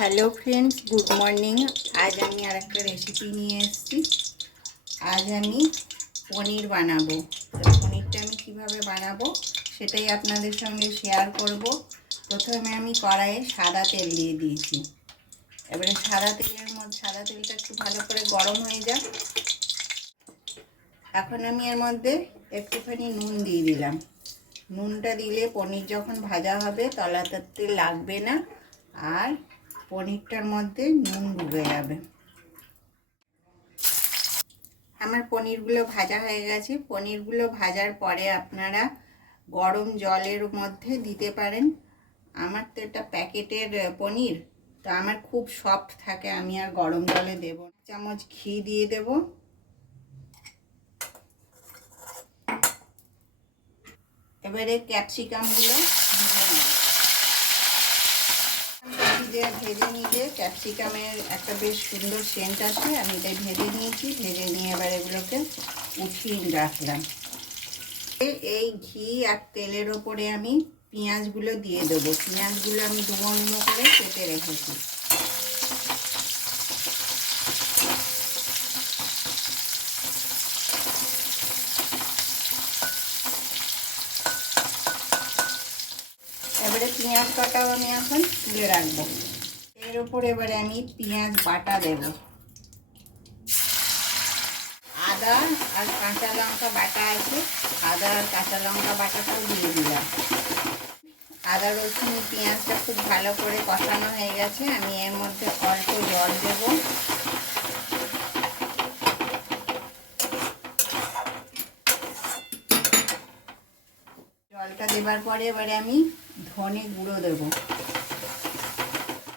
Hello friends, good morning. আজ আমি আর একটা রেসিপি নিয়ে এসেছি। আজ আমি পনির বানাবো। তো পনিরটা আমি কীভাবে বানাবো সেটাই আপনাদের সঙ্গে শেয়ার করব। প্রথমে আমি কড়াইয়ে সাদা তেল দিয়ে দিয়েছি। এবারে সাদা তেলটা একটু ভালো করে গরম হয়ে যাক। এখন আমি এর মধ্যে একটুখানি নুন দিয়ে দিলাম। নুনটা দিলে পনির যখন ভাজা হবে তলাতে লাগবে না, আর পনিরটার মধ্যে নুন ঢুকে যাবে। আমার পনিরগুলো ভাজা হয়ে গেছে। পনিরগুলো ভাজার পরে আপনারা গরম জলের মধ্যে দিতে পারেন। আমার তো এটা প্যাকেটের পনির, তো আমার খুব সফট থাকে, আমি আর গরম জলে দেব। 1 চামচ ঘি দিয়ে দেব। এবারে ক্যাপসিকামগুলো ভেজে নিয়ে ক্যাপসিকামের একটা বেশ সুন্দর সেন্ট আসে, আমি এটাই ভেজে নিয়েছি। ভেজে নিয়ে এবার এগুলোকে উঠিয়ে রাখলাম। এই ঘি আর তেলের ওপরে আমি পেঁয়াজগুলো দিয়ে দেবো। পেঁয়াজগুলো আমি ডুমো ডুমো করে কেটে রেখেছি। এবারে পেঁয়াজ কাটাও আমি এখন তুলে রাখবো। এর ওপর এবারে আমি পেঁয়াজ বাটা দেব। আদা আর কাঁচা লঙ্কা বাটা আছে, আদা আর কাঁচা লঙ্কা বাটাটাও দিয়ে দিলাম। আদা রসুন পেঁয়াজটা খুব ভালো করে কষানো হয়ে গেছে। আমি এর মধ্যে অল্প জল দেব। জলটা দেবার পরে এবারে আমি ধনে গুঁড়ো দেব।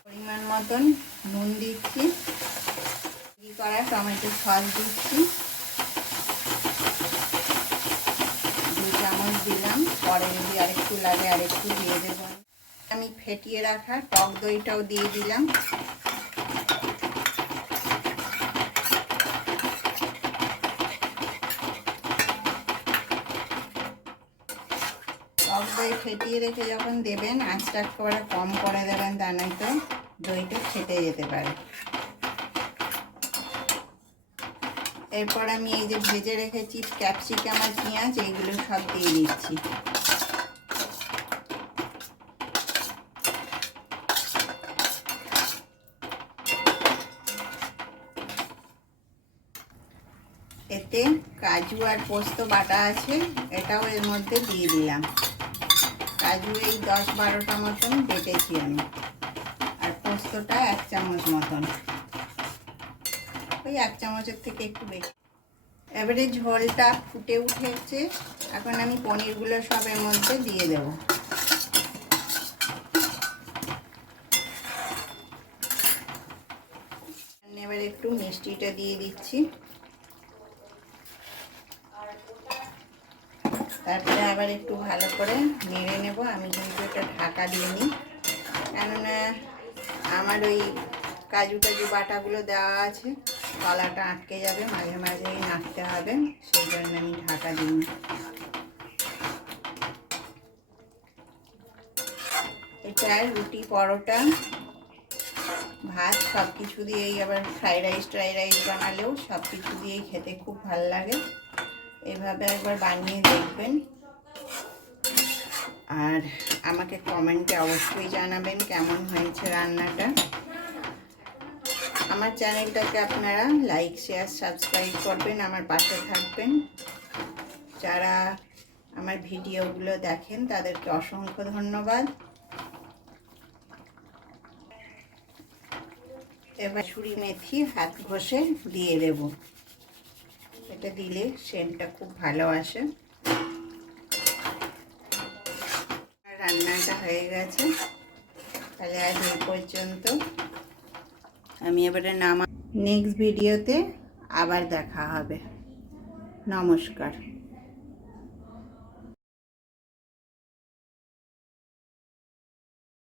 পরিমাণ মতন নুন দিচ্ছি। করা টমেটো সস দিচ্ছি 2 চামচ দিলাম। পরে যদি আরেকটু লাগে আরেকটু দিয়ে দেবো। আমি ফেটিয়ে রাখা টক দইটাও দিয়ে দিলাম। টক দই ফেটিয়ে রেখে যখন দেবেন আঁচটা একেবারে কম করে দেবেন, তা নয়তো দইটা ফেটে যেতে পারে। এরপর আমি এই যে ভেজে রেখেছি ক্যাপসিকাম আর পেঁয়াজ, এইগুলো সব দিয়ে দিচ্ছি। এতে কাজু আর পোস্ত বাটা আছে, এটাও এর মধ্যে দিয়ে দিলাম। কাজু এই 10-12টা মতন বেটেছি আমি, আর পোস্তটা 1 চামচ মতন, ওই 1 চামচের থেকে একটু বেশি। এবারে ঝোলটা ফুটে উঠেছে, এখন আমি পনিরগুলো সব এর মধ্যে দিয়ে দেব। এবার একটু মিষ্টিটা দিয়ে দিচ্ছি। তারপরে আবার একটু ভালো করে নেড়ে নেব। আমি কিন্তু এটা ঢাকা দিয়ে নিই, কেননা আমার ওই কাজু বাটাগুলো দেওয়া আছে, গলাটা আটকে যাবে, মাঝে মাঝেই নাড়তে হবে, সেই জন্য আমি ঢাকা দিই। এটা রুটি, পরোটা, ভাত সব কিছু দিয়েই, আবার ফ্রাইড রাইস বানালেও সব কিছু দিয়েই খেতে খুব ভালো লাগে। এভাবে একবার বানিয়ে দেখবেন, আর আমাকে কমেন্টে অবশ্যই জানাবেন কেমন হয়েছে রান্নাটা। আমার চ্যানেলটাকে আপনারা লাইক, শেয়ার, সাবস্ক্রাইব করবেন, আমার পাশে থাকবেন। যারা আমার ভিডিওগুলো দেখেন তাদেরকে অসংখ্য ধন্যবাদ। এবার কসুরি মেথি হাত ঘষে দিয়ে দেব। এটা দিলে সেন্টটা খুব ভালো আসে। রান্নাটা হয়ে গেছে, তাহলে আজ এই পর্যন্ত। আমি এবারে নেক্সট ভিডিওতে আবার দেখা হবে। নমস্কার।